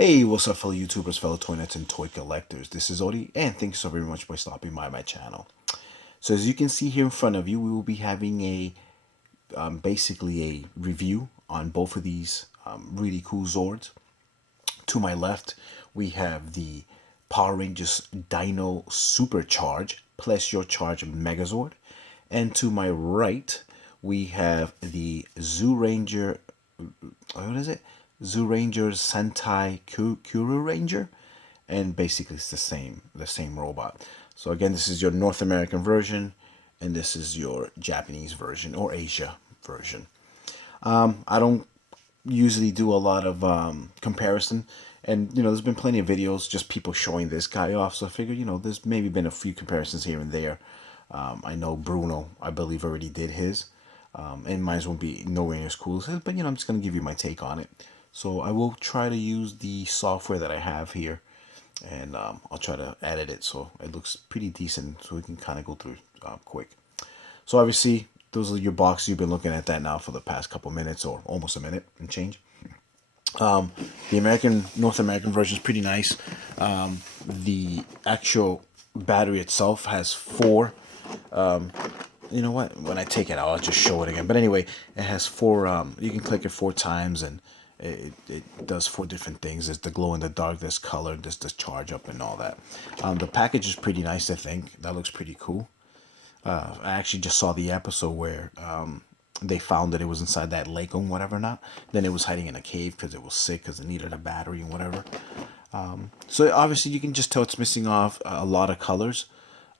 Hey, what's up, fellow YouTubers, fellow toy nuts, and toy collectors? This is Odie, and thanks so very much for stopping by my channel. So, as you can see here in front of you, we will be having basically a review on both of these really cool Zords. To my left, we have the Power Rangers Dino Supercharge plus your charge Megazord, and to my right, we have the Zoo Ranger. What is it? Zoo Ranger Sentai Kyoryuger, and basically it's the same robot. So again, this is your North American version, and this is your Japanese version or Asia version. I don't usually do a lot of comparison, and there's been plenty of videos just people showing this guy off. So I figured there's maybe been a few comparisons here and there. I know Bruno, I believe, already did his, and mine won't be nowhere near as cool as his, but I'm just gonna give you my take on it. So I will try to use the software that I have here, and I'll try to edit it so it looks pretty decent, so we can kind of go through quick. So obviously, those are your boxes. You've been looking at that now for the past couple minutes, or almost a minute and change. The North American version is pretty nice. The actual battery itself has four. You know what? When I take it out, I'll just show it again. But anyway, it has four. You can click it 4 times, and it does four different things. There's the glow in the dark, there's color, there's the charge up, and all that. The package is pretty nice. I think that looks pretty cool. I actually just saw the episode where they found that it was inside that lake or whatever not. Then it was hiding in a cave because it was sick because it needed a battery and whatever. So obviously you can just tell it's missing off a lot of colors.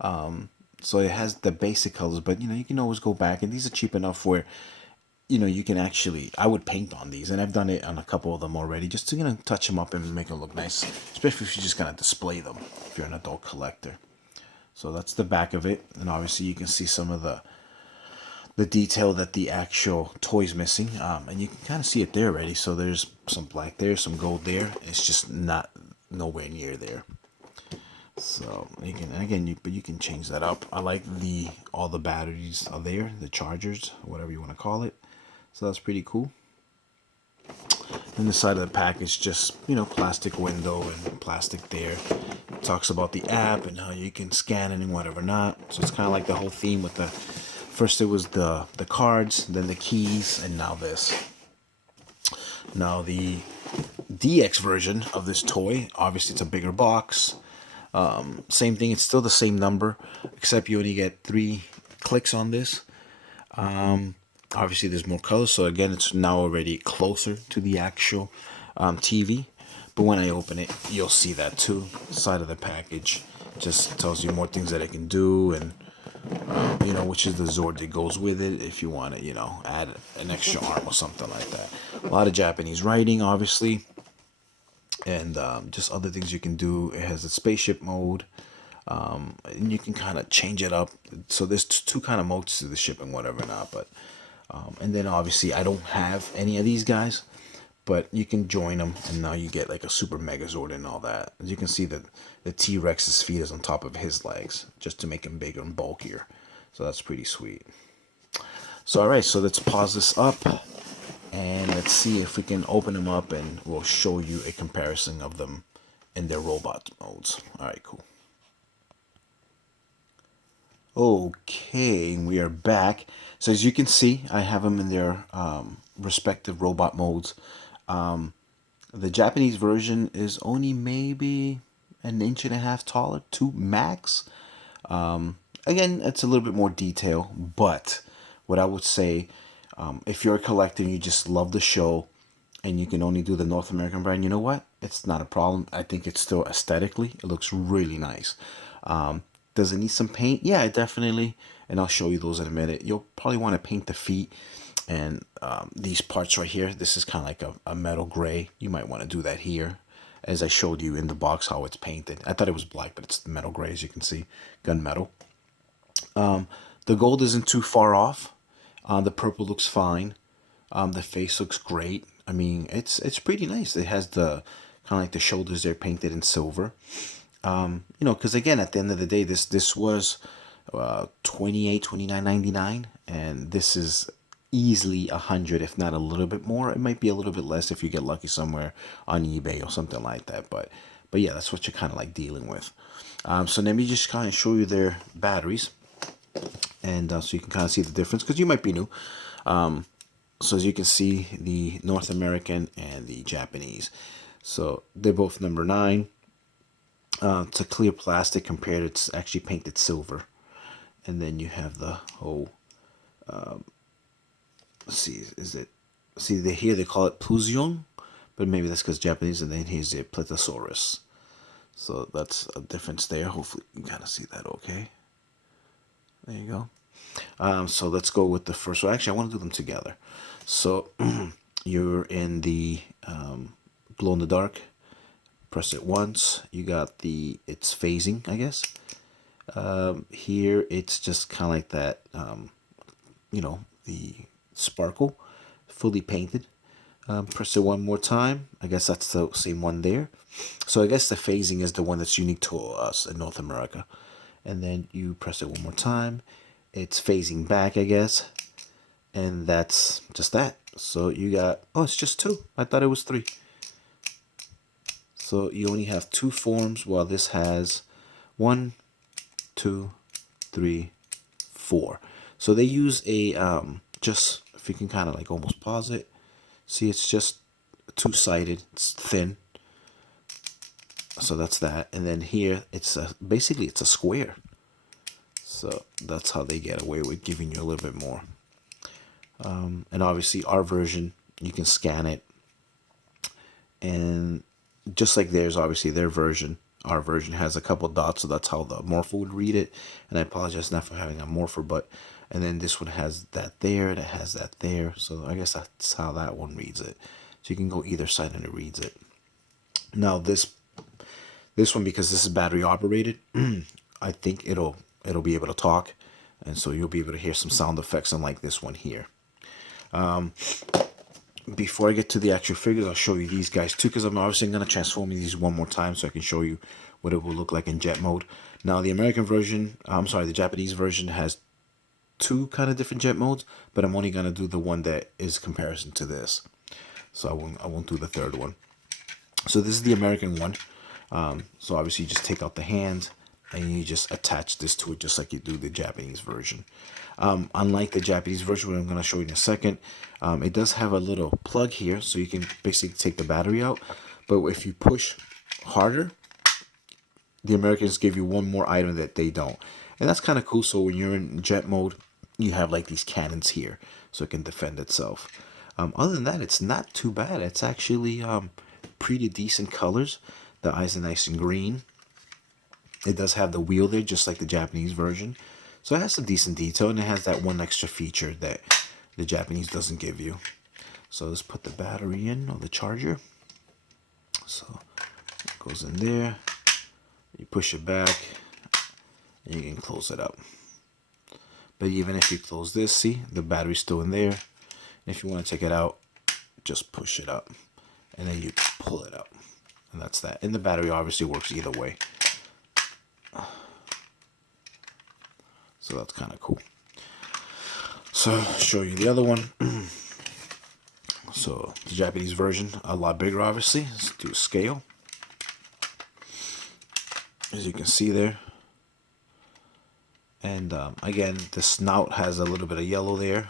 So it has the basic colors, but you can always go back, and these are cheap enough where you can actually, I would paint on these, and I've done it on a couple of them already, just to touch them up and make them look nice, especially if you're just gonna display them if you're an adult collector. So that's the back of it, and obviously you can see some of the detail that the actual toy's missing, and you can kind of see it there already. So there's some black there, some gold there. It's just not nowhere near there. So you can, and again, but you can change that up. I like all the batteries are there, the chargers, whatever you want to call it. So that's pretty cool. Then the side of the pack is just plastic window and plastic there. It talks about the app and how you can scan it and whatever not. So it's kind of like the whole theme with the first it was the cards, then the keys, and now this. Now the DX version of this toy, obviously it's a bigger box. Same thing, it's still the same number, except you only get 3 clicks on this. Obviously there's more colors, so again it's now already closer to the actual TV. But when I open it, you'll see that too. Side of the package just tells you more things that it can do, and which is the Zord that goes with it if you want to, add an extra arm or something like that. A lot of Japanese writing, obviously, and just other things you can do. It has a spaceship mode, and you can kind of change it up. So there's two kind of modes to the ship and whatever not. But and then obviously I don't have any of these guys, but you can join them, and now you get like a super Megazord and all that. As you can see, that the T-Rex's feet is on top of his legs, just to make him bigger and bulkier. So that's pretty sweet. So alright, so let's pause this up, and let's see if we can open them up, and we'll show you a comparison of them in their robot modes. Alright, cool. Okay, we are back. So as you can see, I have them in their respective robot modes. The Japanese version is only maybe an inch and a half taller, 2 max. Again, it's a little bit more detail, but what I would say, if you're a collector and you just love the show and you can only do the North American brand, you know what? It's not a problem. I think it's still aesthetically, it looks really nice. Does it need some paint? Yeah, definitely. And I'll show you those in a minute. You'll probably want to paint the feet and these parts right here. This is kind of like a metal gray. You might want to do that here, as I showed you in the box how it's painted. I thought it was black, but it's metal gray, as you can see, gunmetal. The gold isn't too far off. The purple looks fine. The face looks great. I mean, it's pretty nice. It has the kind of like the shoulders there painted in silver. Because again, at the end of the day, this was $28, $29.99, and this is easily 100, if not a little bit more. It might be a little bit less if you get lucky somewhere on eBay or something like that. But yeah, that's what you're kind of like dealing with. So let me just kind of show you their batteries, and so you can kind of see the difference because you might be new. So as you can see, the North American and the Japanese. So they're both number 9. It's a clear plastic compared. It's actually painted silver, and then you have the whole. Let's see, is it? See, here they call it Puzion, but maybe that's because Japanese. And then here's the Pletosaurus. So that's a difference there. Hopefully you can kind of see that. Okay. There you go. So let's go with the first one. Actually, I want to do them together. So you're in the glow in the dark. Press it once. You got it's phasing, I guess. Here it's just kind of like that, the sparkle, fully painted. Press it one more time. I guess that's the same one there. So I guess the phasing is the one that's unique to us in North America. And then you press it one more time. It's phasing back, I guess. And that's just that. So you got, it's just 2. I thought it was 3. So you only have 2 forms, while this has 1, 2, 3, 4. So they use a, just, if you can kind of like almost pause it. See, it's just 2-sided. It's thin. So that's that. And then here, basically it's a square. So that's how they get away with giving you a little bit more. And obviously our version, you can scan it. And just like theirs, obviously our version has a couple dots. So that's how the morpher would read it. And I apologize not for having a morpher, and then this one has that there, and it has that there. So I guess that's how that one reads it. So you can go either side and it reads it. Now this one, because this is battery operated, I think it'll be able to talk, and so you'll be able to hear some sound effects unlike this one here. Before I get to the actual figures, I'll show you these guys too, because I'm obviously going to transform these one more time so I can show you what it will look like in jet mode. Now the the Japanese version has 2 kind of different jet modes, but I'm only going to do the one that is comparison to this. So I won't do the third one. So this is the American one. So obviously you just take out the hand and you just attach this to it just like you do the Japanese version. Unlike the Japanese version, what I'm going to show you in a second, it does have a little plug here, so you can basically take the battery out. But if you push harder, the Americans give you one more item that they don't. And that's kind of cool. So when you're in jet mode, you have like these cannons here, so it can defend itself. Other than that, it's not too bad. It's actually pretty decent colors. The eyes are nice and green. It does have the wheel there, just like the Japanese version. So it has some decent detail, and it has that one extra feature that the Japanese doesn't give you. So let's put the battery in, or the charger. So it goes in there. You push it back, and you can close it up. But even if you close this, see, the battery's still in there. And if you want to take it out, just push it up, and then you pull it up. And that's that. And the battery obviously works either way. So that's kind of cool. So I'll show you the other one. So the Japanese version, a lot bigger obviously. Let's do scale. As you can see there. And again, the snout has a little bit of yellow there.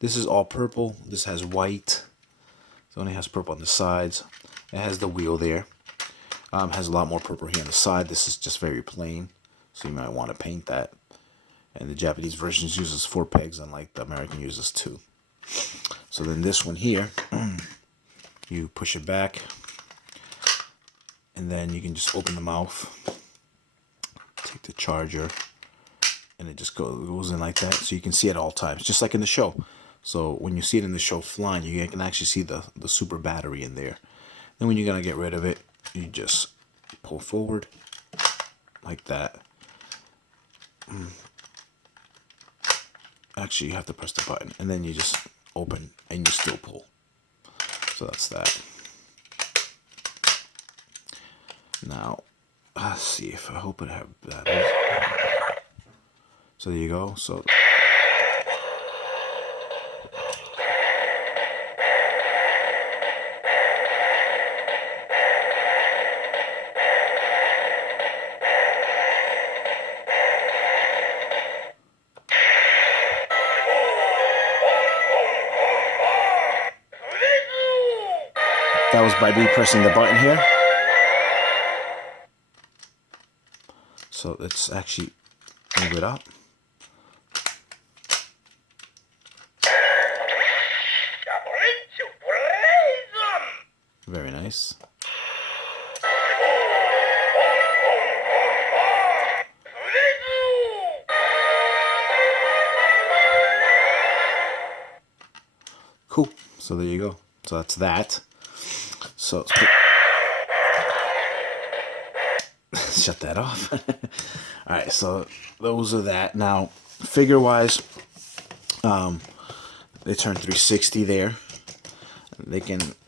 This is all purple. This has white. It only has purple on the sides. It has the wheel there. Has a lot more purple here on the side. This is just very plain, so you might want to paint that. And the Japanese version uses 4 pegs, unlike the American uses 2. So then this one here, you push it back, and then you can just open the mouth, take the charger, and it just goes in like that. So you can see it at all times, just like in the show. So when you see it in the show flying, you can actually see the super battery in there. Then when you're going to get rid of it, you just pull forward like that. Actually, you have to press the button, and then you just open and you still pull. So that's that. Now, let's see if I hope it have batteries. So there you go. So is by me pressing the button here. So let's actually move it up. Very nice. Cool. So there you go. So that's that. So shut that off. All right. So those are that. Now, figure wise, they turn 360 there.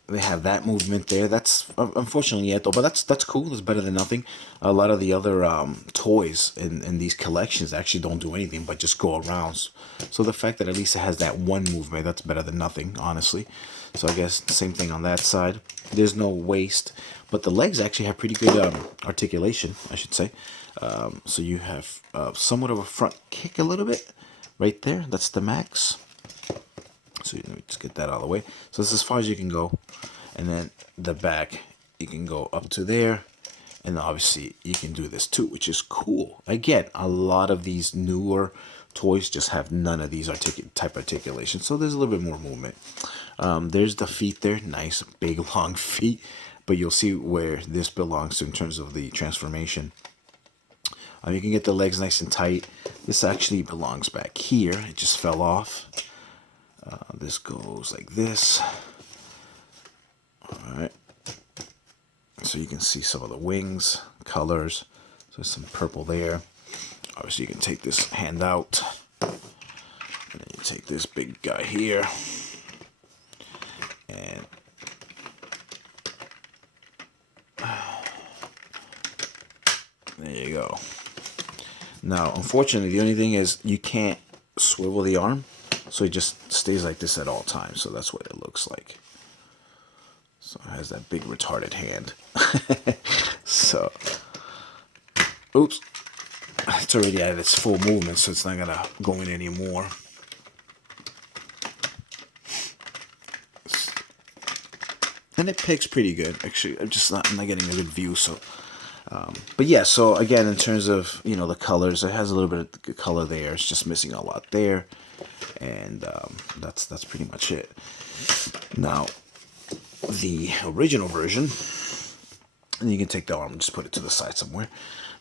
They have that movement there. That's unfortunately yet though, but that's cool. It's better than nothing. A lot of the other toys in these collections actually don't do anything but just go around. So the fact that at least it has that one movement, that's better than nothing, honestly. So I guess same thing on that side. There's no waist, but the legs actually have pretty good articulation, I should say. So you have somewhat of a front kick a little bit right there. That's the max. So let me just get that out of the way. So this is as far as you can go. And then the back, you can go up to there. And obviously you can do this too, which is cool. Again, a lot of these newer toys just have none of these type articulation. So there's a little bit more movement. There's the feet there. Nice, big, long feet. But you'll see where this belongs to in terms of the transformation. You can get the legs nice and tight. This actually belongs back here. It just fell off. This goes like this. Alright. So you can see some of the wings, colors. So there's some purple there. Obviously you can take this hand out. And then you take this big guy here. And there you go. Now, unfortunately, the only thing is you can't swivel the arm. So it just stays like this at all times. So that's what it looks like. So it has that big retarded hand. So, oops. It's already at its full movement, so it's not going to go in anymore. And it picks pretty good. Actually, I'm not getting a good view. So, but yeah, so again, in terms of, the colors, it has a little bit of color there. It's just missing a lot there. And that's pretty much it. Now, the original version, and you can take the arm and just put it to the side somewhere.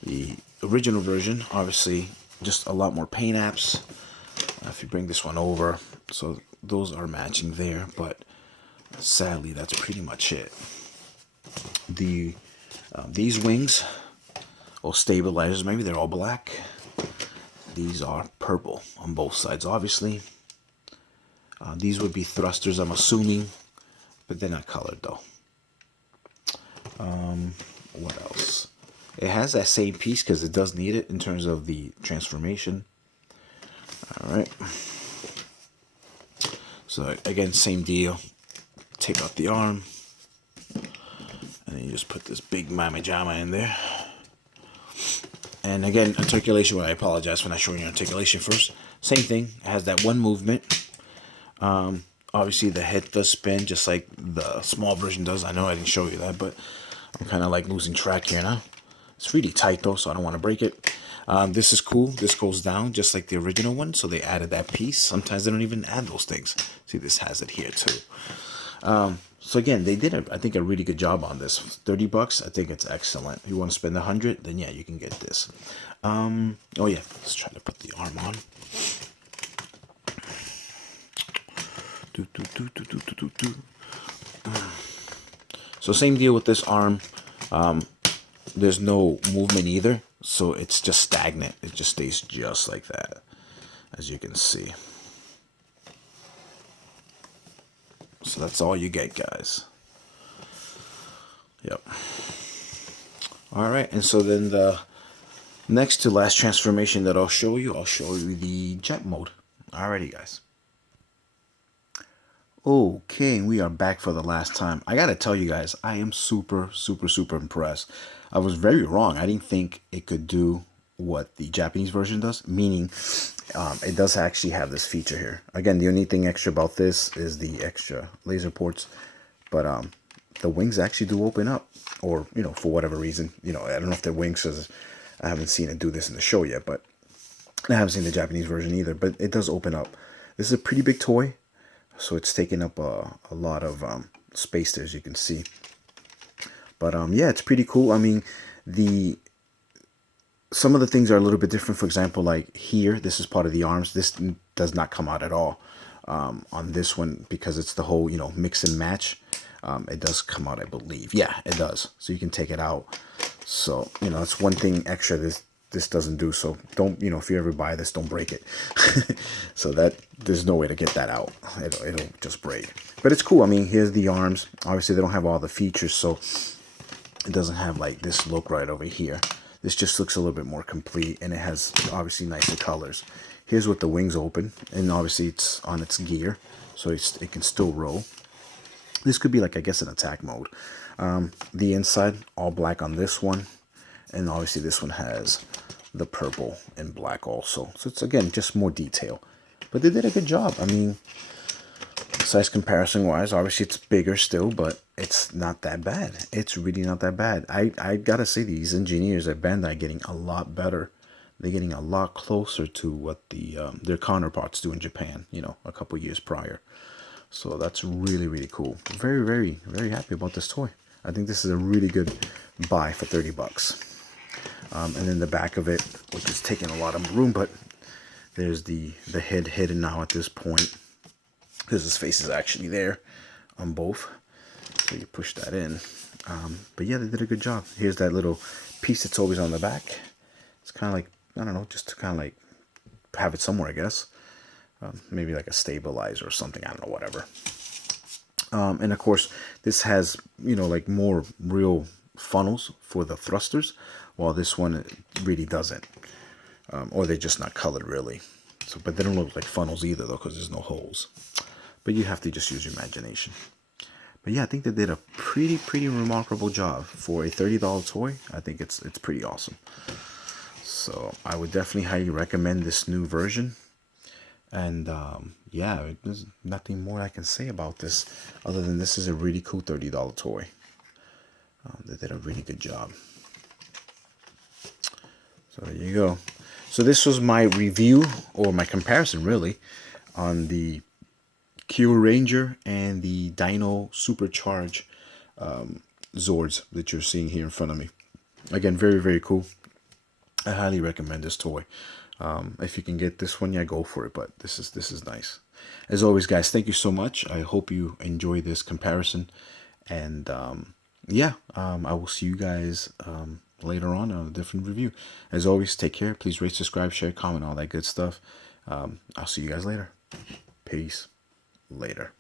The original version, obviously, just a lot more paint apps. If you bring this one over, so those are matching there, but sadly, that's pretty much it. These wings, or stabilizers, maybe they're all black. These are purple on both sides, obviously. These would be thrusters, I'm assuming, but they're not colored, though. What else? It has that same piece because it does need it in terms of the transformation. All right. So, again, same deal. Take out the arm. And then you just put this big mama jama in there. And again, articulation, well, I apologize for not showing you articulation first. Same thing, it has that one movement. Obviously, the head does spin just like the small version does. I know I didn't show you that, but I'm kind of like losing track here now. It's really tight though, so I don't want to break it. This is cool. This goes down just like the original one, so they added that piece. Sometimes they don't even add those things. See, this has it here too. So again, they did, I think, a really good job on this. $30, I think it's excellent. If you want to spend $100, then yeah, you can get this. Oh yeah, let's try to put the arm on. So same deal with this arm. There's no movement either, so it's just stagnant. It just stays just like that, as you can see. So that's all you get, guys. Yep. All right, and so then the next to last transformation that I'll show you the jet mode. Alrighty, guys. Okay, we are back for the last time. I gotta tell you guys, I am super impressed. I was very wrong. I didn't think it could do what the Japanese version does, meaning it does actually have this feature here. Again, the only thing extra about this is the extra laser ports, but the wings actually do open up, or for whatever reason, I don't know if they're wings, because I haven't seen it do this in the show yet, but I haven't seen the Japanese version either. But it does open up. This is a pretty big toy, so it's taking up a lot of space there, as you can see. But yeah, it's pretty cool. I mean, some of the things are a little bit different. For example, like here, this is part of the arms. This does not come out at all on this one, because it's the whole mix and match. It does come out, I believe. Yeah, it does. So you can take it out. So that's one thing extra this doesn't do. So don't, if you ever buy this, don't break it. So that there's no way to get that out. It'll just break. But it's cool. I mean, here's the arms. Obviously, they don't have all the features, so it doesn't have like this look right over here. This just looks a little bit more complete, and it has obviously nicer colors. Here's with the wings open, and obviously it's on its gear, so it can still roll. This could be like, I guess, an attack mode. The inside, all black on this one, and obviously this one has the purple and black also. So it's, again, just more detail. But they did a good job. I mean, size comparison wise, obviously it's bigger still, but it's not that bad. It's really not that bad. I gotta say, these engineers at Bandai are getting a lot better. They're getting a lot closer to what their counterparts do in Japan, a couple years prior. So that's really, really cool. Very, very, very happy about this toy. I think this is a really good buy for 30 bucks. And then the back of it, which is taking a lot of room, but there's the head hidden now at this point, because his face is actually there on both. So you push that in. But yeah, they did a good job. Here's that little piece that's always on the back. It's kind of like, I don't know, just to kind of like have it somewhere, I guess. Maybe like a stabilizer or something. I don't know, whatever. And of course, this has, like more real funnels for the thrusters, while this one really doesn't. Or they're just not colored, really. So, but they don't look like funnels either, though, because there's no holes. But you have to just use your imagination. But yeah, I think they did a pretty remarkable job for a $30 toy. I think it's pretty awesome. So I would definitely highly recommend this new version. And yeah, there's nothing more I can say about this other than this is a really cool $30 toy. They did a really good job. So there you go. So this was my review, or my comparison really, on the Kyoryuger and the Dino Supercharge Zords that you're seeing here in front of me. Again, very, very cool. I highly recommend this toy. If you can get this one, yeah, go for it. But this is nice. As always, guys, thank you so much. I hope you enjoy this comparison. And yeah, I will see you guys later on a different review. As always, take care. Please rate, subscribe, share, comment, all that good stuff. I'll see you guys later. Peace. Later.